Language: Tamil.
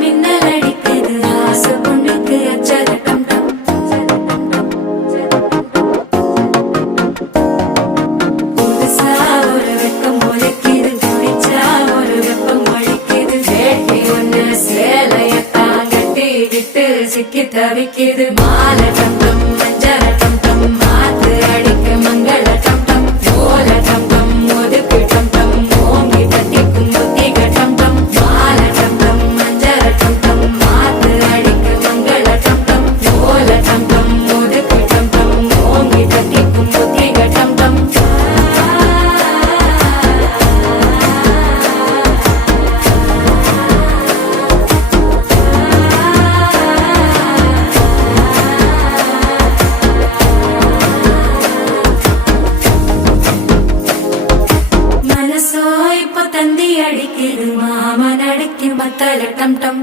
மின்னல் அடிக்குது ஆசை பொண்ணுக்கு அச்சர டம் டம். புதுசா ஒரு வெக்கம் முளைக்குது, குடிச்சா ஒரு வெப்பம் ஒழிக்குது. வேட்டி ஒண்ணு சேலையத்தான் கட்டிக்கிட்டு சிக்கி தவிக்குது. மாலை டம் டம் மஞ்சர டம் டம், மாத்து அடிக்க மங்கள டம் டம். ஓல டம் டம் ஒதுக்கு டம் டம், ஓங்கி தட்டிக்கும் புத்திக டம் டம். மாலை டம் டம் மஞ்சர டம் டம், மாத்து அடிக்க மங்கள டம் டம். ஓல டம் டம் ஒதுக்கு டம் டம், ஓங்கி தட்டிக்கும் புத்திக டம் டம். மனசோ இப்ப தந்தி அடிக்குது, மாமன் அடிக்கும் மத்தள டம் டம்.